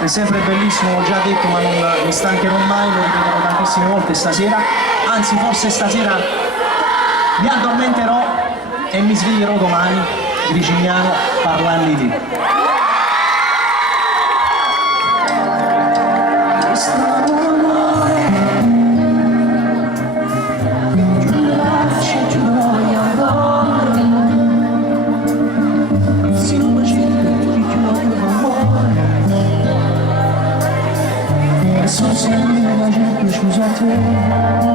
è sempre bellissimo, l'ho già detto ma non mi stancherò mai, lo ripeterò tantissime volte stasera, anzi forse stasera mi addormenterò e mi sveglierò domani, Gricignano, parlando di te. Sono sempre la gente, scusate.